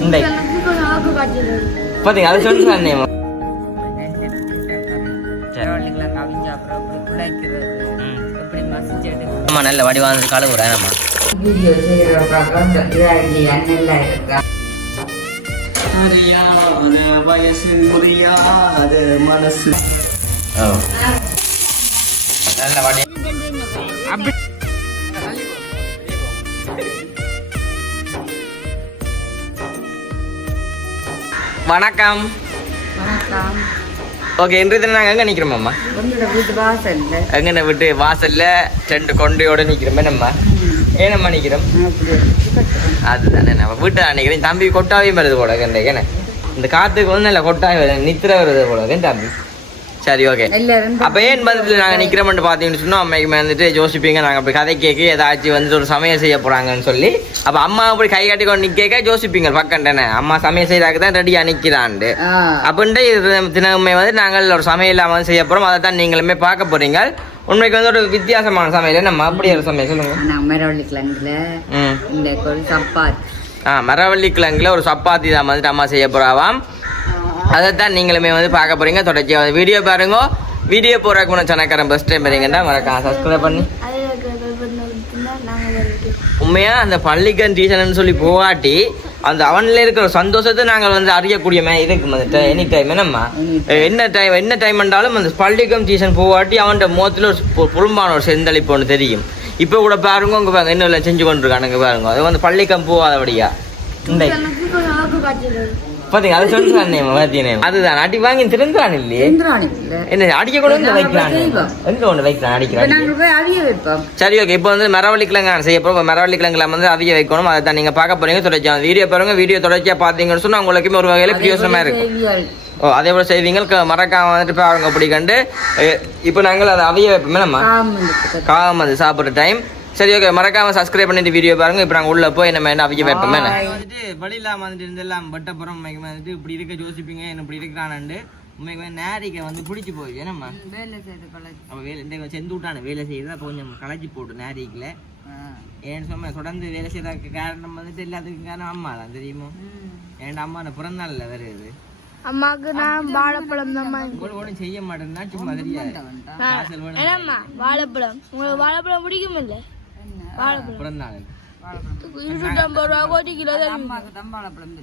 இந்த பார்த்தீங்க அதை சொல்லுங்க ஆமா நல்ல வடிவான கழுவுறேன் நம்ம வயசு புரியாத மனசு நல்ல வடி அப்படி வணக்கம். வணக்கம். ஓகே இன்றைய தினம் நாங்கள் எங்கே நிற்கிறோம்மா உங்களோட வீட்டு வாசல்ல. எங்கே விட்டு வாசல்ல ரெண்டு கொண்டையோட நிற்கிறோமே நம்ம ஏனம்மா நிற்கிறோம் அதுதானே நம்ம வீட்டில் நிற்கிறேன் தம்பி கொட்டாவையும் வருது போல கண்டேன் இந்த காத்துக்கு வந்து நல்ல கொட்டாய் வருது நித்திர வருது போல தம்பி. சரி ஓகே அப்ப ஏன் பதில் நாங்க நிக்கிறோம்னு பாத்தீங்கன்னு சொன்னா அம்மைக்கு வந்துட்டு யோசிப்பீங்க நாங்க அப்படி கதை கேட்க ஏதாச்சும் வந்து ஒரு சமையல் செய்ய போறாங்கன்னு சொல்லி. அப்ப அம்மா அப்படி கை காட்டி கொண்டு நிக்க யோசிப்பீங்க பக்கண்டனே அம்மா சமையல் செய்யறாக்கு தான் ரெடியா நிக்கிறான்ட்டு. ஆ. அப்படின்ட்டு தினமே வந்து நாங்கள் ஒரு சமையல் வந்து செய்ய போறோம். அதை தான் நீங்களுமே பார்க்க போறீங்க. உண்மைக்கு வந்து ஒரு வித்தியாசமான சமையல். நம்ம அப்படி ஒரு சமையல் சொல்லுங்க. நான் மரவள்ளி கிழங்குல இந்த சப்பாத்தி. ஆ மரவள்ளி கிழங்குல ஒரு சப்பாத்தி தான் வந்துட்டு அம்மா செய்ய போறாவாம். அதைத்தான் நீங்களுமே வந்து பார்க்க போறீங்க. தொடர்ச்சியாக வீடியோ பாருங்க. வீடியோ போறதுக்கு முன்னாடி சொன்னக்காரன் ஃபஸ்ட் டைம் பாத்தீங்கன்னா மறக்காம சப்ஸ்கிரைப் பண்ணி. உண்மையா அந்த பள்ளிக்கன் டீச்சர்னு சொல்லி போகாட்டி அந்த அவன்ல இருக்கிற சந்தோஷத்தை நாங்கள் வந்து அறியக்கூடிய மாதிரி இருக்கு வந்துட்டு எனி டைம் என்னம்மா? என்ன டைம் என்ன டைம் என்றாலும் அந்த பள்ளிக்கம் டீச்சர் போகாட்டி அவன்கிட்ட முகத்தில் ஒரு பு- புறம்பான ஒரு செந்தளிப்பு ஒன்று தெரியும். இப்போ கூட பாருங்க உங்க பாருங்க இன்னும் செஞ்சு கொண்டிருக்கானுங்க பாருங்க. அது வந்து பள்ளிக்கம் போகாதபடியா. இந்த பாத்தீங்க அது சொல்றானே பாத்தீங்க அதுதான் அடி வாங்கி திருந்தான் இல்லையே? என்ன அடிக்க கூட வந்து நாங்க வைக்கிறான். எங்க ஒன்று வைக்கிறான் அடிக்கிறான் நாங்க போய் சரி ஓகே இப்போ வந்து மரவள்ளி கிழங்கு செய்ய போகிறோம் மரவள்ளி கிழங்குல வந்து அவிய வைக்கணும். அதை தான் நீங்கள் பார்க்க போறீங்க வீடியோ பாருங்க. வீடியோ தொடர்ச்சியாக பார்த்தீங்கன்னு சொன்னால் உங்களுக்குமே ஒரு வகையில் பிரியோசனமாக இருக்கும். செய்வியல். ஓ அதே போல் செய்வீங்க மறக்காம வந்துட்டு பாருங்க அப்படி கண்டு இப்போ நாங்கள் அதை அவிய வைப்போமே நம்ம? அது சாப்பிட்ற டைம் சரி ஓகே மறக்காம சப்ஸ்கிரைப் பண்ணிட்டு வீடியோ பாருங்க. இப்போ நாங்கள் உள்ள போய் நம்ம என்ன அவிய வைப்போமே வந்துட்டு வழி இல்லாமல் வந்துட்டு இருந்தெல்லாம் பட்ட புறம் உண்மைக்கு வந்துட்டு இப்படி இருக்க யோசிப்பீங்க என்ன இப்படி இருக்கிறானு உண்மைக்கு நேரிக்க வந்து பிடிச்சி போய் என்னம்மா? வேலை செய்து பழகி அவள் வேலை இந்த செந்து விட்டான வேலை செய்யுது அப்போ கொஞ்சம் களைச்சி போட்டு நேரிக்கல. ஏன்னு சொன்ன தொடர்ந்து வேலை செய்யறதுக்கு காரணம் வந்துட்டு எல்லாத்துக்கும் காரணம் அம்மா தான் தெரியுமோ? என் அம்மா பிறந்த நாள்ல வருது அம்மாக்கு நான் வாழைப்பழம் தான் செய்ய மாட்டேன்னா சும்மா தெரியாது வாழைப்பழம். உங்களுக்கு வாழைப்பழம் பிடிக்கும் இல்ல வாழைப்பழம். கிலோ வாழைப்பழம்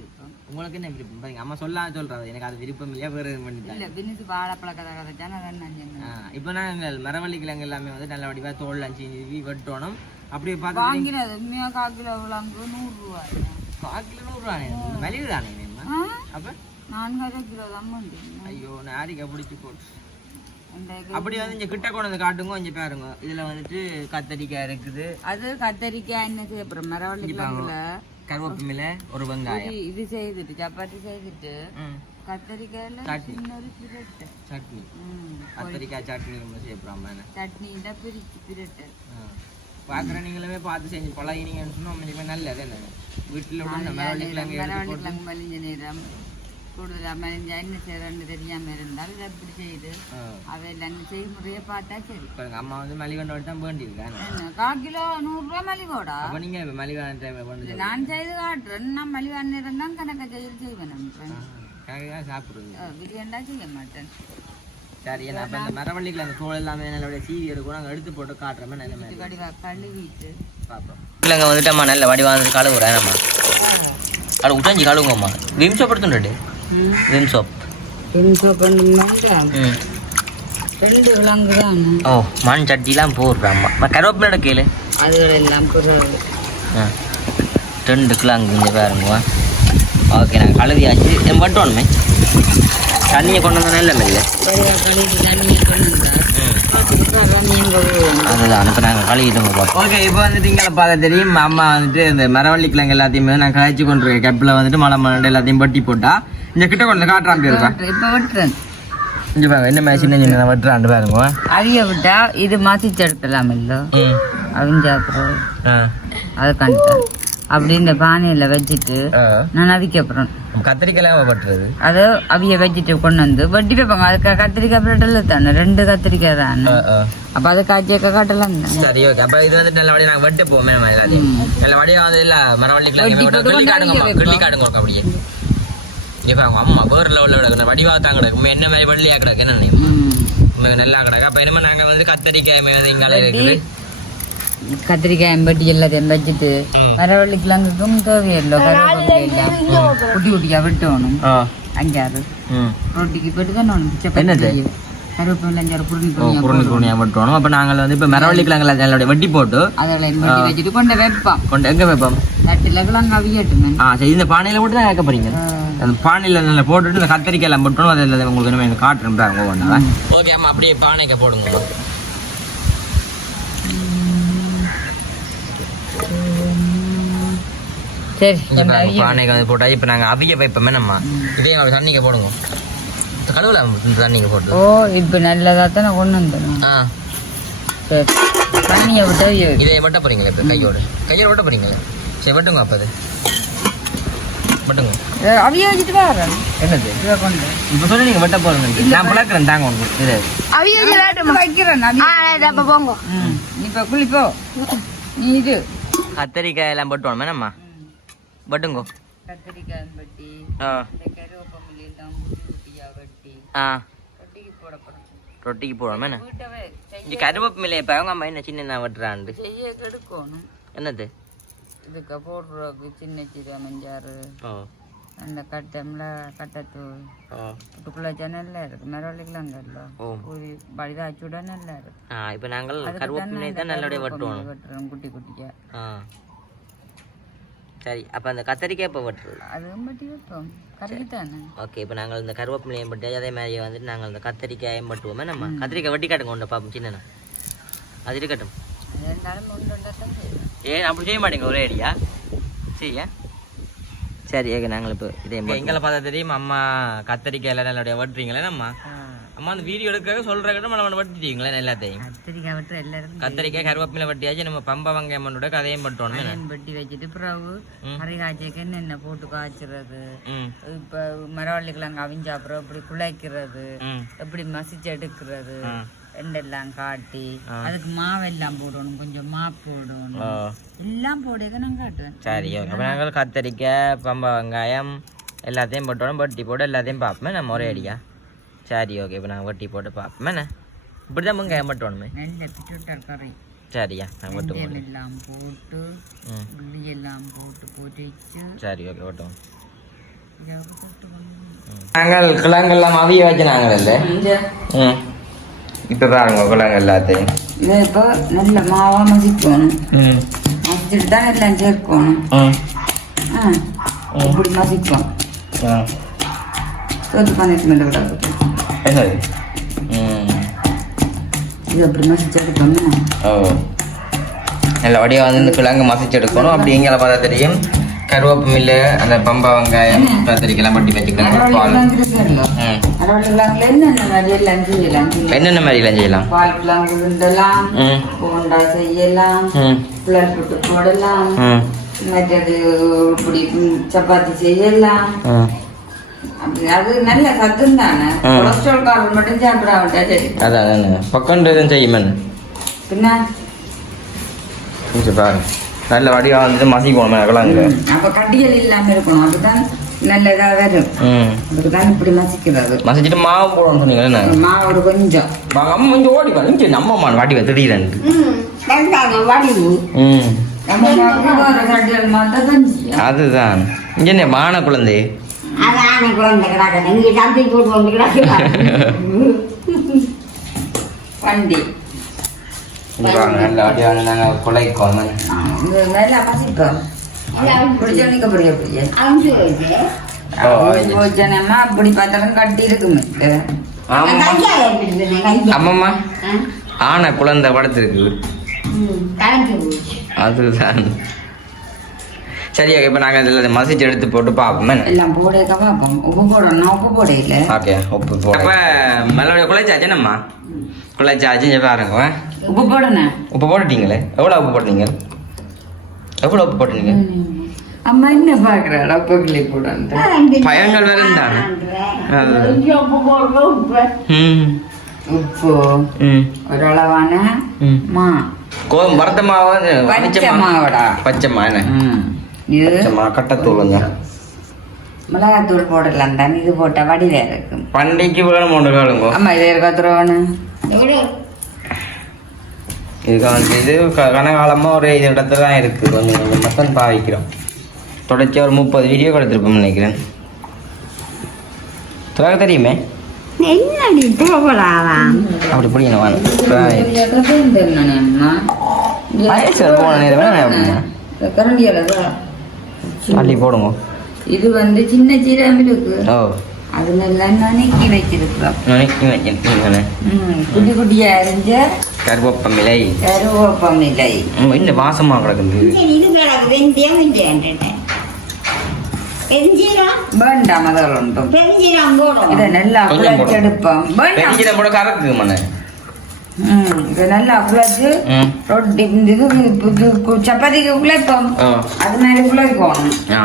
உங்களுக்கு என்ன விருப்பம்? அம்மா சொல்லாம சொல்றாரு எனக்கு அது விருப்பம் இல்லையா வேறு எதுவும் பண்ணிட்டேன் இல்ல பின்னுக்கு வாழைப்பழ கதை கதைச்சான. இப்போ நாங்கள் மரவள்ளி கிழங்கு எல்லாமே வந்து நல்ல வடிவா தோல் சீவி வெட்டணும். அப்படியே பார்த்து வாங்கினது உண்மையா கால் கிலோ விளாங்கு நூறு ரூபாய் காக்கில் நூறுரூவானே மலிவு தானே அப்போ? நான்கரை கிலோ தான். ஐயோ நாரிக்கா பிடிச்சி போட்டு அப்படி வந்து இங்க கிட்ட கொண்டு வந்து காட்டுங்க இங்க பாருங்க. இதுல வந்துட்டு கத்தரிக்காய் இருக்குது. அது கத்தரிக்காய் என்ன அப்புறம் மரவள்ளி கிழங்குல கருவேப்பிலை ஒரு வெங்காயம். இது- செய்துட்டு சப்பாத்தி செய்துட்டு. கத்தரிக்காயில சட்னி. சட்னி. கத்தரிக்காய் சட்னி நம்ம செய்யப்படுறாம சட்னியில பிரிச்சு பிரட்டு. பாக்குற நீங்களுமே பார்த்து செஞ்சு பழகினீங்கன்னு நல்லது என்ன வீட்டுல உள்ள இந்த மரவள்ளி கிழங்கு எடுத்து மரவள்ளி போட்டு கிழங்கு மலிஞ்ச நேரம் கூடுதலா மலிஞ்சா என்ன செய்யறன்னு தெரியாம இருந்தால் இதை இப்படி செய்யுது. அவையெல்லாம் செய்முறையை பார்த்தா சரி. அம்மா வந்து மலிகண்டோடு தான் வேண்டியிருக்காங்க என்ன கால் கிலோ நூறுரூவா மலிவோடா அப்ப நீங்க மலிகான டைம்ல கொண்டு நான் செய்து காட்டுறேன். நான் மலிவான நேரம் தான் கணக்கை செய்து செய்வேன் சாப்பிடுறது பிரியாண்டா செய்ய மாட்டேன். சரி அப்ப இந்த மரவள்ளி கிழங்கு தோல் எல்லாமே நல்லபடியா சீவி எடுக்கும் நாங்க எடுத்து போட்டு காட்டுறோமே. நல்ல மாதிரி வடிவா கழுவிட்டு. பார்ப்போம். இல்லைங்க வந்துட்டம்மா நல்ல வடிவாக கழுவுறேன் நம்ம அது உடஞ்சி கழுவுங்கம்மா. விம் சோப் விம் சோப் ரெண்டு விலங்கு தான். ஓ மண் சட்டிலாம் போடுறாம்மா கருவேப்பிலோட கீழே அதுகளெல்லாம் குறவு ஆ. ரெண்டு கிலோ அங்கே இங்கே பாருங்க. ஓகே நாங்கள் கழுவியாச்சு. என் பட்டோணுமே தண்ணியை கொண்டு வந்தா நல்ல மெல்ல. வடிவா கழுவிட்டு தண்ணி கொண்டு மீன் கழுவுவோம். அதுதான் இப்போ நாங்கள் கழுவிட்டு பார்ப்போம் ஓகே இப்போ வந்துட்டு இங்கே பார்த்தா தெரியும். அம்மா வந்துட்டு இந்த மரவள்ளி கிழங்கு எல்லாத்தையுமே நான் கழிச்சு கொண்டிருக்கேன். கப்பில் வந்துட்டு மலை மணல் எல்லாத்தையும் பட்டி போட்டா. இந்த கிட்ட கொண்டு காட்டுறான் போயிருக்கா இப்போ விட்டுறேன். இங்கே பாருங்க என்ன மாதிரி சின்ன சின்ன வெட்டுறாண்டு பாருங்க அவிய விட்டா இது மாத்திச்சு எடுக்கலாம் இல்லை. அவிஞ்சா அப்புறம் அதை கண்டுட்டேன். அப்படி இந்த பானையில வச்சுட்டு நான் அதுக்கு அப்புறம். கத்திரிக்காய் பட்டுறது அதை அவிய வச்சுட்டு கொண்டு வந்து வட்டி வைப்பாங்க. அதுக்கு கத்திரிக்காய் பிரெட்ல தானே? ரெண்டு கத்திரிக்காய் தானே? அப்ப அது காய்ச்சியக்க காட்டலாம் சரி ஓகே அப்ப இது வந்து நல்ல வழியா நாங்க வெட்டு போமே நம்ம எல்லாத்தையும். நல்ல வழியா வந்து இல்ல இங்க போட்டு கிள்ளி காட்டுங்க அப்படியே. இங்க பாருங்க அம்மா வேறு லெவலில் கிடக்கு வடிவா தான் கிடக்கு உண்மை என்ன மாதிரி வள்ளியா கிடக்கு என்ன நல்லா கிடக்கு அப்ப இனிமே நாங்க வந்து கத்தரிக்காய் வந்து இங்கால இருக்குது கத்திரிக்காய் எம்பட்டி எல்லாத்தையும் வச்சுட்டு. மரவள்ளி கிழங்குக்கும் தேவையில்லை குட்டி குட்டியா வெட்டணும் அஞ்சாறு ரொட்டிக்கு போட்டு தான் என்னது? வெட்டுவோம் அப்ப நாங்கள் வந்து இப்ப மரவள்ளி கிழங்குல வெட்டி போட்டு கொண்டு வைப்பான் கொண்டு எங்க வைப்போம் இந்த பானையில போட்டு தான் கேட்க போறீங்க அந்த பானையில நல்லா போட்டுட்டு இந்த கத்திரிக்காய் எல்லாம் போட்டோம் அதில் உங்களுக்கு காட்டுறேன் பாருங்க ஒவ்வொன்றா. ஓகே அம்மா அப்படியே பானைக்கு போடுங்க. சரி பானைக்கு வந்து போட்டா இப்போ நாங்கள் அவிய வைப்போமே நம்ம. இதே தண்ணிக்கு போடுங்க. கடவுள தண்ணிக்கு போட்டு. ஓ இப்போ நல்லதாக தானே கொண்டு வந்துடும் ஆ. சரி தண்ணியை விட்டு. இதை வெட்ட போறீங்களா இப்போ கையோட? கையோட வெட்ட போறீங்களா? சரி வெட்டுங்க அப்போ அது. வெட்டுங்க ஏ, அவிய வச்சுட்டு வரேன் என்னது? இப்போ சொல்லி நீங்கள் வெட்ட போகிறேன் நான் பழக்கிறேன் தாங்க உங்களுக்கு இது அவங்க வைக்கிறேன் ஆ அப்ப போங்க. ம். நீ இப்போ குளிப்போ நீ இது கத்திரிக்காய் எல்லாம் வெட்டுவோம் நம்ம வெட்டுங்கோ. கத்திரிக்காய் வெட்டி ஆ. இந்த கருவேப்பமிலி எல்லாம் குட்டி குட்டியாக வெட்டி ஆ. ரொட்டிக்கு போடுவோம் என்ன? கருவேப்பிலை இப்போ அவங்க அம்மா என்ன சின்ன வெட்டுறாண்டு என்னது? இதுக்கு போடுறதுக்கு சின்ன சீரக மஞ்சாறு அந்த கட்டம்ல புட்டுக்குள்ள வச்சா நல்லா இருக்கு. மரவள்ளிக்கெல்லாம் ஓ. ஒரு பழுதா சுட நல்லா இருக்கு இப்போ நாங்கள் கருவேப்பிலை தான் நல்லபடியாக வெட்டுவோம். வெட்டுறோம் குட்டி குட்டியா. சரி அப்போ அந்த கத்தரிக்காய் இப்போ வெட்டுறது? அதுவும் பட்டி கறிக்கு தானே ஓகே இப்போ நாங்கள் இந்த கருவேப்பிலையும் பட்டு அதே மாதிரி வந்துட்டு நாங்கள் இந்த கத்தரிக்காயும் பட்டுவோமே நம்ம கத்திரிக்காய் வெட்டி காட்டுங்க கொண்டு பார்ப்போம் சின்ன அது இருக்கட்டும். இருந்தாலும் ஒன்று ஒன்றா தான் ஏன் அப்படி செய்ய மாட்டேங்க ஒரே அடியா? சரியா சரி ஏங்க நாங்கள் இப்போ இதே எங்களை பார்த்தா தெரியும் அம்மா கத்தரிக்காய் எல்லாம் நல்லபடியாக வெட்டுறீங்களே நம்ம அம்மா? அந்த வீடியோ எடுக்க சொல்கிற கிட்ட நம்ம வெட்டிட்டீங்களே எல்லாத்தையும்? கத்திரிக்காய் வெட்டுற எல்லாருக்கும் கத்தரிக்காய் கருவேப்பிலை வெட்டியாச்சு நம்ம பம்ப வெங்காயமனோட கதையும் பட்டோம் தேன் வெட்டி வச்சுட்டு பிறகு கறி காய்ச்சிக்க என்னென்ன போட்டு காய்ச்சுறது? இப்போ மரவள்ளிக்கிழங்கு அவிஞ்சா அப்புறம் இப்படி குழைக்கிறது? எப்படி மசிச்சு எடுக்கிறது. எண்டெல்லாம் காட்டி அதுக்கு மாவெல்லாம் போடணும் கொஞ்சம் மா போடணும். எல்லாம் போடுங்க நான் காட்டுவேன். சரி ஓகே. அப்போ நாங்கள் கத்தரிக்காய் பம்ப வெங்காயம் எல்லாத்தையும் போட்டோம். வெட்டி போட்டு எல்லாத்தையும் பார்ப்போமே. நம்ம ஒரே அடியா? சரி ஓகே. இப்போ நாங்கள் வெட்டி போட்டு பார்ப்போமே. இப்படி தான் வெங்காயம் பட்டோணுமே நல்ல பிட்டுட்டர் கறி. சரியா? நாங்கள் வெட்டு வெந்தயம் எல்லாம் போட்டு உள்ளி எல்லாம் போட்டு பொரிச்சு சரி ஓகே. கொண்டு நாங்கள் கிழங்கெல்லாம் அவிய வச்சு நாங்கள் இல்லை. இப்போ பாருங்க கிழங்கு எல்லாத்தையும் இதை இப்போ நல்ல மாவா மசிக்கணும் ம் மசிச்சுட்டு தான் எல்லாம் சேர்க்கணும் இப்படி மசிக்கும் சோத்து பானைக்கு மேலே ம் இது அப்படி மசிச்சு எடுக்கணும் ஓ நல்ல வடிவா வந்து இந்த கிழங்கு மசிச்சு எடுக்கணும் அப்படி எங்களை பார்த்தா தெரியும் கருவேப்பு மில்லு அந்த பம்பா வெங்காயம் கத்திரிக்கெல்லாம் பட்டி வச்சுக்கலாம் என்னென்ன மாதிரி எல்லாம் செய்யலாம்? என்னென்ன மாதிரிலாம் செய்யலாம்? பால் கிழங்கு உருண்டலாம் ம். போண்டா செய்யலாம் போட்டு போடலாம் மற்றது இப்படி சப்பாத்தி செய்யலாம். அது நல்ல சத்தும் தானே. கொலஸ்ட்ரால் காரம் மட்டும் சாப்பிட விட்டா சரி. அதான் பக்கம்ன்ற எதுவும் செய்யுமன் பின்ன? கொஞ்சம் பாருங்க. நல்ல வடிவா வந்துட்டு மசிக்கணும் கிழங்கு ம், அப்ப கட்டிகள் இல்லாம இருக்கணும். அதுதான் நல்லதா வரும். ம். அதுக்கு தான் இப்படி மசிக்கிறது. மசிச்சுட்டு மாவு போடணும்னு சொன்னீங்க என்ன? மாவு ஒரு கொஞ்சம். அம்மா கொஞ்சம் ஓடி வா. இங்கே நம்ம அம்மா வாட்டி நம்ம கஞ்சி அதுதான். இங்கே என்ன மான குழந்தை? அதான குழந்தை இங்க தம்பி போட்டு வந்து வண்டி. பாருங்க, நல்ல நாங்கள் குலைக்கோம் நல்லா மசிப்போம் அப்படி பார்த்தாலும் கட்டி இருக்கும் ஆமாம்மா ஆனை குழந்தை படுத்திருக்கு அதுதான் சரி ஓகே இப்போ நாங்கள் இதில் மசிச்சு எடுத்து போட்டு பார்ப்போம் எல்லாம் போடக்க பார்ப்போம் உப்பு போடணும் உப்பு போட இல்லை ஓகே உப்பு போட அப்போ மறுபடியும் குழைச்சாச்சு என்னம்மா குழைச்சாச்சு இங்கே பாருங்க உப்பு போடணும் உப்பு போட்டுட்டீங்களே எவ்வளோ உப்பு போட்டீங்க எவ்வளோ போட்டீங்க அம்மா என்ன பாக்குறாள் அப்போ கிளி போடான்ட்டு பயங்கள் வேற. ம் உப்பு ஒரு அளவான ம் மா கோதுமை வறுத்த மாவு பச்சை மாவடா பச்சை மா என்ன ம். இது பச்சை மா கட்டத்தூள் கொஞ்சம் மிளகாத்தூள் போடலாம் தான் இது போட்டா வடிவா இருக்கும் பண்டிகைக்கு வேணும் ஒன்று இது இருக்க துறவனு இதுக்கு வந்து இது க- கனகாலமாக ஒரு இது இடத்துல தான் இருக்குது கொஞ்சம் கொஞ்சம் மட்டும் பாவிக்கிறோம். தொடர்ச்சியாக ஒரு முப்பது வீடியோ கொடுத்துருப்போம் நினைக்கிறேன். துறக்க தெரியுமே? அப்படி புரியணும் போன நேரம் அள்ளி போடுங்க. இது வந்து சின்ன சீரகம் இருக்கு ஓ. அது நல்லா நனைக்கி வச்சிருக்கிறோம். நினைக்க வைக்கணும் ம், குட்டி குட்டியா அரிஞ்ச கருவேப்பம் இலை கருவேப்பம் இலை ம், என்ன வாசமாக கிடக்குது? இது கிடக்கு வெந்தயம் வெந்தயம் பெருஞ்சீரம்? வேண்டாம் அதில் உண்டும் இதை நல்லா. எடுப்போம். வேண்டாம். போட கறக்கு மண்ணு ம், இதை நல்லா குழச்சு ம். ரொட்டி இந்த இது இது கு- சப்பாத்திக்கு குழைப்போம் ஓ அது மாதிரி குழைக்கணும் ஆ.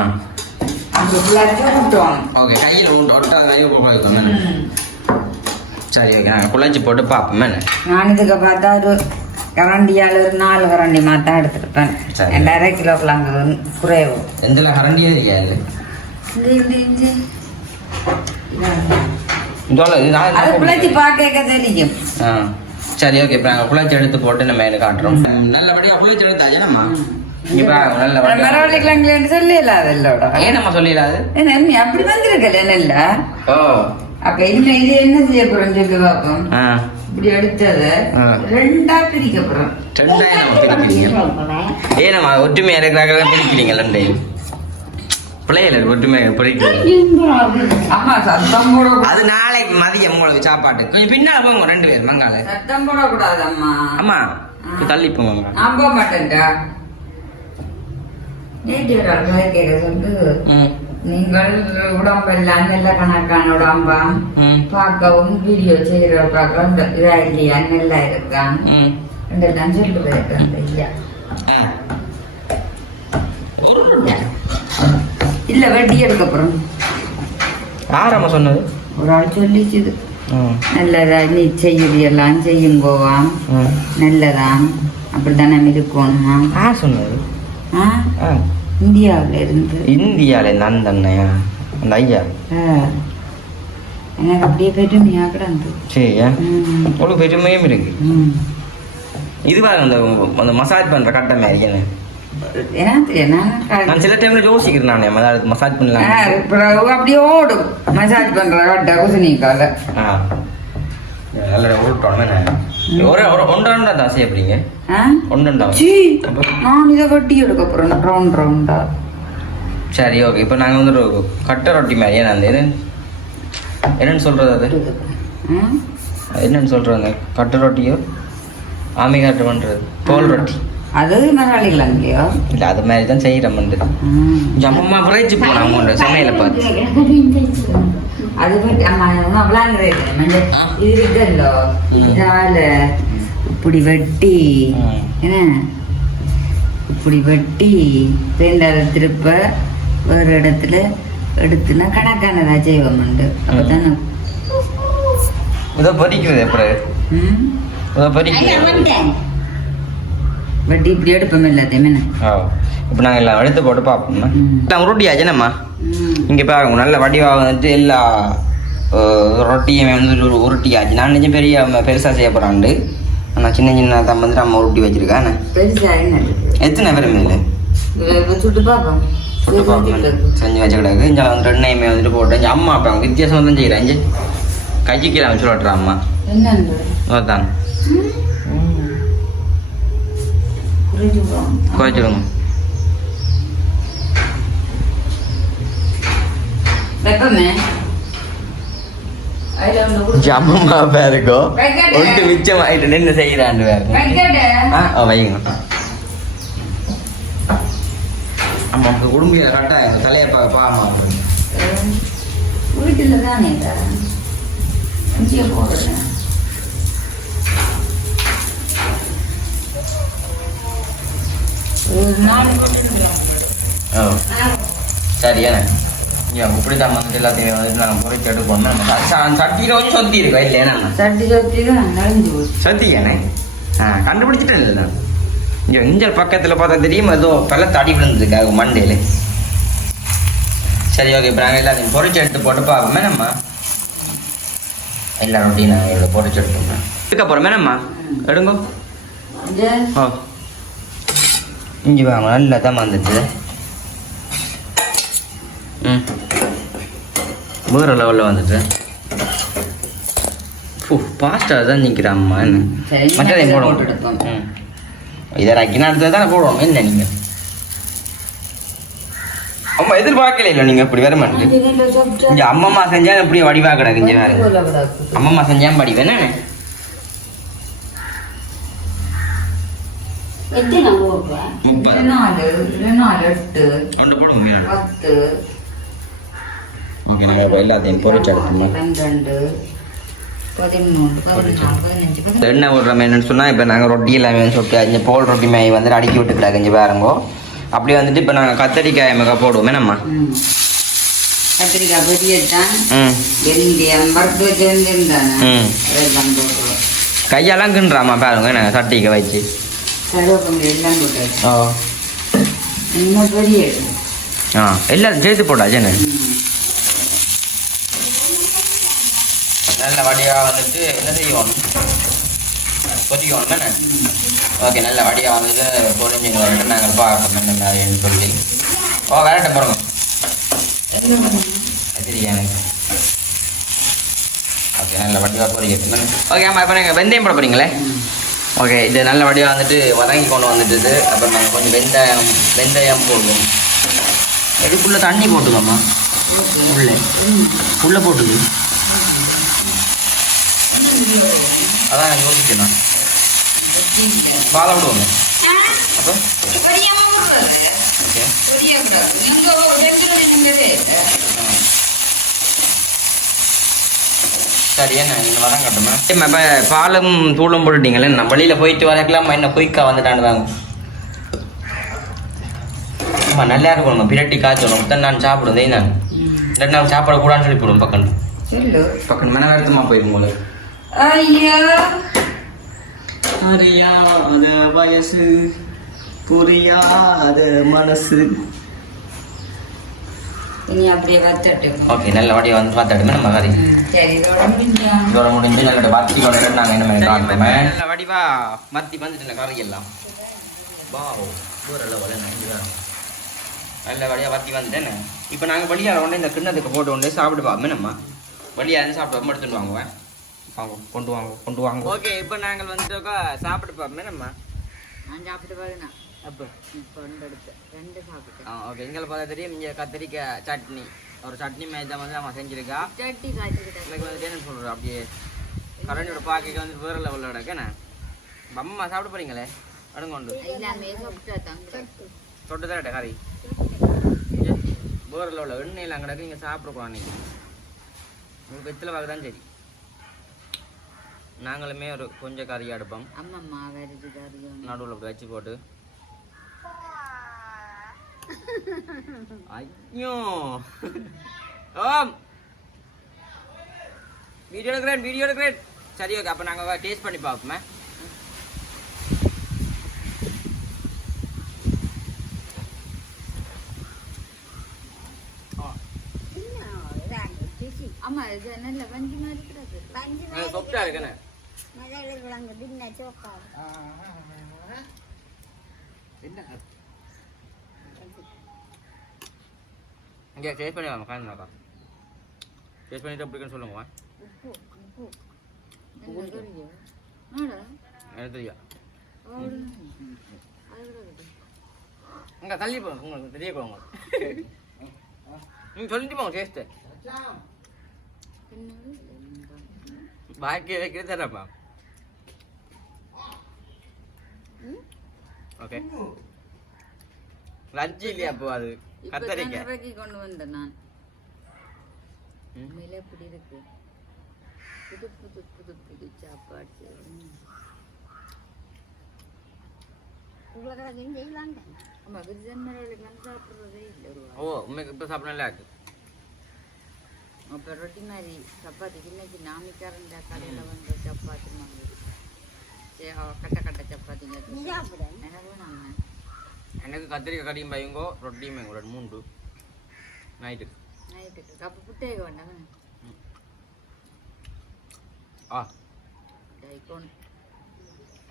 அது குழைச்சு விட்டோம் ஓகே கையில் ஒட்டு ஒட்டாத கையை போய் சரி ஓகே. நாங்கள் குழச்சி போட்டு பார்ப்போம் என்ன? நான் இதுக்கு பார்த்தா ஒரு கரண்டியால் ஒரு நாலு கரண்டி மாத்தான் எடுத்துருப்பேன். சரி. ரெண்டரை கிலோ கிழங்கு குறைவு. எந்தில் கரண்டியே ஆ. சரி ஓகே. இப்போ நாங்கள் குழச்சி எடுத்து போட்டு நம்ம மேலே காட்டுறோம். நல்லபடியாக குழச்சி எடுத்தாச்சு நம்ம மரவள்ளி கிழங்குலன்னு சொல்லல அதெல்லோட ஏன் நம்ம சொல்லிடாது என்ன அப்படி வந்திருக்கல நெல்ல ஓ. அப்ப இனிமே இது என்ன செய்ய போறோம் சொல்லி பார்ப்போம். இப்படி எடுத்தத. ரெண்டா பிரிக்க போறோம். ரெண்டாயிரம் பிரிக்கிறீங்க. இருக்கிறாங்க ரெண்டையும் பிள்ளைகள் ஒற்றுமையாக பிரிக்கிறீங்க. அம்மா சத்தம் போட அது நாளைக்கு மதியம் உங்களுக்கு சாப்பாட்டு கொஞ்சம் பின்னால் போங்க ரெண்டு பேர் மங்கால சத்தம் போடக்கூடாது அம்மா. அம்மா தள்ளி போங்க. நான் போக மாட்டேன்டா. நேற்று ஒரு ஆட்களை கேட்க சொல்லு ம். நீங்கள் உடம்பெல்லாம் நல்ல கணக்கான உடம்பா? பார்க்கவும் வீடியோ செய்கிற பார்க்க இந்த இதா இல்லையா நல்லா இருக்கான் ரெண்டெல்லாம் சொல்லிட்டு ஐயா. ஆ. இல்ல வெட்டி எடுக்க போறோம். யாரம்மா சொன்னது? ஒரு ஆள் சொல்லிச்சுது நல்லதா? நீ செய்யுறியெல்லாம் செய்யுங்கோவாம் ம் நல்லதாம் அப்படித்தானே இருக்கணுமா யார் சொன்னது? ஆ? ஆ. இந்தியாவுல இருந்து. இந்தியாவில் இந்த அந்த அண்ணையா அந்த ஐயா. எனக்கு அப்படியே பெருமையா கிடந்து சரியா. ஒரு பெருமையும் இருக்கு. இது பாருங்க அந்த அந்த மசாஜ் பண்ற கட்டை மாதிரி என்ன? நான் சில டைம்ல யோசிக்கிறேன் நானே மசாஜ் பண்ணலாம். பிறகு அப்படியே ஓடும். மசாஜ் பண்ற கட்ட குசினிக்கால ஆ. நல்ல உருட்டோமே ஒரு ஒரு ஒன்றாண்டா தான் செய்யப்படுறீங்க ஆ? ஒன்றுண்டா சீ நான் இதை வெட்டி எடுக்க போறேன். ரவுண்ட் ரவுண்டா சரி ஓகே இப்போ நாங்கள் வந்து ஒரு கட்டை ரொட்டி மாதிரி. ஏன்னா அந்த இது என்னன்னு சொல்றது அது? ம்? என்னன்னு சொல்றாங்க கட்டை ரொட்டியோ? ஆமி கட்டு பண்றது தோல் ரொட்டி. அது மசாலிக்கலாம் இல்லையோ? இல்லை அது மாதிரி தான் செய்கிறோம்ன்றது ம். ஜம்மம்மா பிரைச்சு போனோம் சமையலை பார்த்து. அது பற்றி அம்மா அம்மா விளாண்டுறது மஞ்சள் இது இருக்குல்லோ இதால இப்படி வெட்டி. என்ன? இப்படி வெட்டி ரெண்டாவது திருப்ப வேறு இடத்துல எடுத்துனா கணக்கானதா செய்வோம் உண்டு அப்பதானே இதை பொரிக்கிறது எப்படி? இதை வெட்டி இப்படி எடுப்போம் எல்லாத்தையுமே இப்போ நாங்கள் எல்லாம் எடுத்து போட்டு பார்ப்போம்மா ம். நான் ரொட்டி ஆச்சுனம்மா ம். இங்கே பாருங்க நல்ல வடிவாக வந்துட்டு எல்லா ரொட்டியுமே வந்து ஒரு உருட்டி ஆச்சு நான் நிஜம் பெரிய பெருசாக செய்ய போகிறாண்டு ஆனால் சின்ன சின்ன தான் வந்துட்டு நம்ம உருட்டி வச்சிருக்கேன் எத்தனை பேரும் இல்லை? சுட்டு பார்ப்போம். சுட்டு பார்ப்போம். செஞ்சு வச்ச கிடக்கு. இங்கே வந்து ரெண்டையுமே வந்துட்டு போட்டு இங்கே அம்மா அப்போ அவங்க வித்தியாசமாக தான் செய்கிறேன் இங்கே கைச்சிக்கலாம் சொல்லிட்டுறா அம்மா என்னன்னு அதான் குறைச்சிடுங்க ஜம்மம்மா பேருக்கோ. ஒட்டு மிச்சம் ஆயிட்டு நின்று ஆ ஆ, வைங்க. ஆமாம் உங்கள் உடம்பில் கரெக்டாக தலையை பா பாமா வீட்டில் தானே இஞ்சியை போடுறேன். ஒரு நாலு ஓ சரியாண்ணே ஐயா இப்படி தான் வந்து எல்லாத்தையும் வந்து நாங்கள் பொறிச்சு எடுப்போம் சட்டியில் கொஞ்சம் சொத்தி இருக்கோம் இல்லையா சட்டி சத்தியானே ஆ கண்டுபிடிச்சிட்டேன் இல்லை. இங்கே இங்கே பக்கத்தில் பார்த்தா தெரியும்? ஏதோ பல தடி விழுந்துருக்காங்க மண்டையில். சரி ஓகே இப்போ நாங்கள் எல்லாத்தையும் பொறிச்சு எடுத்து போட்டு பார்ப்போமே. நம்ம எல்லா ரொட்டியும் நாங்கள் இதில் பொறிச்சு எடுத்துப்போம் இதுக்கப்புறமே நம்ம எடுங்கோ. ஓ இஞ்சி வாங்க நல்லா தான் வந்துச்சு ம். வேறு லெவலில் வந்துட்டு ஃபு பாஸ்டாக தான் நிற்கிறாம்மா என்ன? மற்றதையும் போடுவோம். ம். இதை ரக்கினா அடுத்தது தானே போடுவோம். என்ன நீங்கள் அம்மா எதிர்பார்க்கல இல்லை நீங்கள் இப்படி வர மாட்டேங்குது இதுல சாப்பிட்டா? இங்கே அம்மம்மா செஞ்சா இப்படி வடிவாக கிடக்கு இங்கே வேறு. அம்மம்மா செஞ்சா படிவேன் எத்தனை போடுறேன் முப்பது நாலு நாலு எட்டு ஒன்று போடுவோம் பத்து ஓகே நாங்கள் இப்போ எல்லாத்தையும் பொறிச்சு எடுப்போம்மா பன்னெண்டு பதிமூணு பதினாலு பதினஞ்சு பதினாறு எண்ணெய் விடுறோம் என்னன்னு சொன்னால் இப்போ நாங்கள் ரொட்டி எல்லாமே சொல்லிட்டு இந்த போல் ரொட்டி மேய் வந்து அடுக்கி விட்டுக்கிறாங்க இங்கே பாருங்கோ அப்படியே வந்துட்டு இப்போ நாங்கள் கத்தரிக்காய் மிக போடுவோம் என்னம்மா ம். கத்திரிக்காய் பொரியத்தான் ம் வெந்தயம் வறுத்து வச்சு வெந்தயம் தானே கையெல்லாம் கிண்டுறாம்மா பாருங்க என்ன சட்டிக்கு வச்சு இன்னும் பொரிய ஆ எல்லாம் சேர்த்து போட்டாச்சு என்ன? நல்ல வடியாக வந்துட்டு என்ன செய்வோம்? பொரிக்கணும் என்ன? ஓகே நல்ல வடியாக வந்துட்டு பொரிஞ்சுங்க நாங்கள் பார்ப்போம் என்ன மாதிரின்னு சொல்லி. ஓ கரெக்டாக போடுங்க. எனக்கு ஓகே நல்ல வடிவாக பொரிக்கணும் ஓகே ஆமாம் இப்போ நீங்கள் வெந்தயம் போட போகிறீங்களே ஓகே இது நல்ல வடிவாக வந்துட்டு வதங்கி கொண்டு வந்துட்டு அப்புறம் நாங்கள் கொஞ்சம் வெந்தயம் வெந்தயம் போடுவோம். இதுக்குள்ளே தண்ணி போட்டுக்கோம்மா. உள்ளே. உள்ளே போட்டுது. அதான் நான் யோசிக்கணும் பாலை விடுவோங்க அப்போ ஓகே. சரி என்ன நீங்கள் வரம் கட்டுமா? இப்போ இப்போ பாலும் தூளும் போட்டுட்டீங்களே நான் வெளியில் போயிட்டு வரக்கலாம்? என்ன குயிக்காக வந்துட்டான்னு தாங்க அம்மா நல்லா இருக்கணும் பிரட்டி காய்ச்சணும் தான் நான் சாப்பிடுவேன் நான். ரெண்டு நாள் சாப்பிடக்கூடாதுன்னு சொல்லி போடுவோம் பக்கம் பக்கம் மன வருத்தமாக போயிடும் போல. ஐயோ. அறியாத வயசு புரியாத மனசு. இனி அப்படியே வத்தட்டு ஓகே நல்ல வடியை வந்து பார்த்தாடுமே நம்ம கறி சரி இதோட முடிஞ்சா. நல்ல வத்தி கொண்டு நாங்கள் என்ன பண்ணி காட்டுமே நல்ல வடிவா மத்தி வந்துட்டு கறி எல்லாம் வா நல்ல வடியாக வத்தி வந்துட்டேன்னு இப்போ நாங்கள் வழியாக உடனே இந்த கிண்ணத்துக்கு போட்டு உடனே சாப்பிட்டு பார்ப்போமே நம்ம வழியாக இருந்து சாப்பிட்டு எடுத்துட்டு வாங்குவேன் வாங்க. கொண்டு வாங்க கொண்டு வாங்க. ஓகே இப்போ நாங்கள் வந்துட்டு சாப்பிட்டு பார்ப்போமே நம்ம நான் சாப்பிட்டு பாருங்க அப்போ. ஆ ஓகே எங்களை பார்த்தா தெரியும் இங்கே கத்திரிக்காய் சட்னி. ஒரு சட்னி மேஜா வந்து நம்ம செஞ்சிருக்கா. சட்டி காய்ச்சிக்கிட்டேன் எனக்கு வந்து என்ன சொல்கிறோம் அப்படியே. கரண்டியோட பாக்கைக்கு வந்து வேறு லெவலில் கிடக்கேண்ணே அம்மா சாப்பிட போறீங்களே? அடுங்க கொண்டு. எல்லாமே சாப்பிட்டா தங்க தொட்டு தான் கறி? வேறு லெவலில் எண்ணெயில் அங்கே நீங்கள் சாப்பிடக்கூடாது நீங்கள் உங்களுக்கு வெத்தில தான் சரி. நாங்களுமே ஒரு கொஞ்சம் கறி அடுப்போம். நடுவில் வச்சு போட்டு. ஐயோ. ஓம் வீடியோ எடுக்கிறேன் வீடியோ எடுக்கிறேன். சரி ஓகே அப்போ நாங்கள் டேஸ்ட் பண்ணி பார்ப்போமே. அம்மா இது நல்ல வஞ்சி மாதிரி டேஸ்ட் பண்ணி வாங்க காணுனாக்கா டேஸ்ட் பண்ணிட்டு சொல்லுங்க உப்பு உப்பு நல்ல கறியோ ஆடா எனக்கு தெரியும். அது கிடக்குது இங்கே தள்ளி போங்க உங்களுக்கு தெரிய போங்க நீங்கள் சொல்லிட்டு போங்க டேஸ்ட்டு பாக்கி வைக்கிறது தரப்பா ஓகே லஞ்சு இல்லையா அப்போ அது? கத்தரிக்காய் ரூபாய்க்கு கொண்டு வந்தேன் நான். உண்மையிலே எப்படி இருக்கு. புது புது புது புது சாப்பாடு. ஓ உண்மைக்கு இப்போ சாப்பிட நல்லா இருக்கு. அப்ப ரொட்டி மாதிரி சப்பாத்தி சின்ன சின்ன கடையில வந்து சப்பாத்தி மாதிரி. கட்ட கட்ட சாப்பிட. எனக்கு நாங்க எனக்கு கத்திரிக்காய் கறியும் பையங்கோ ரொட்டியும் எங்களோட மூன்று. நைட்டுக்கு நைட்டுக்கு கப்பு புட்டேக வேண்டாம். ஆ.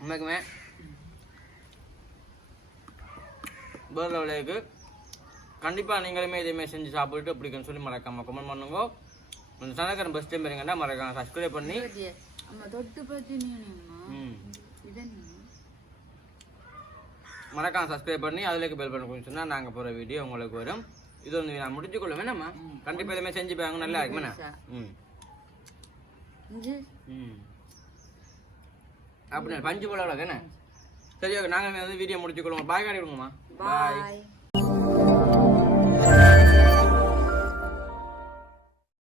உண்மைக்குமே. பேர்ல விளையாக்கு கண்டிப்பாக நீங்களுமே இதேமாரி செஞ்சு சாப்பிட்டு பிடிக்குன்னு சொல்லி மறக்காம கமெண்ட் பண்ணுங்க. இந்த சனக்கரன் பஸ் டைம் பாருங்கன்னா மறக்காம சப்ஸ்கிரைப் பண்ணி. ம். மறக்காம சப்ஸ்கிரைப் பண்ணி அதுலேக்கு பெல் பண்ண சொன்னால் நாங்கள் போகிற வீடியோ உங்களுக்கு வரும். இது வந்து நான் முடிச்சு கொள்ளும் வேணாம்மா கண்டிப்பாக இதுமாதிரி செஞ்சு பாருங்க. நல்லா இருக்கும். ம். இஞ்சி. ம். அப்படி பஞ்சு போல என்ன? சரி ஓகே. நாங்கள் வந்து வீடியோ முடிச்சு கொள்ளுவோம் பாய் காட்டி விடுங்கம்மா பாய் பாய்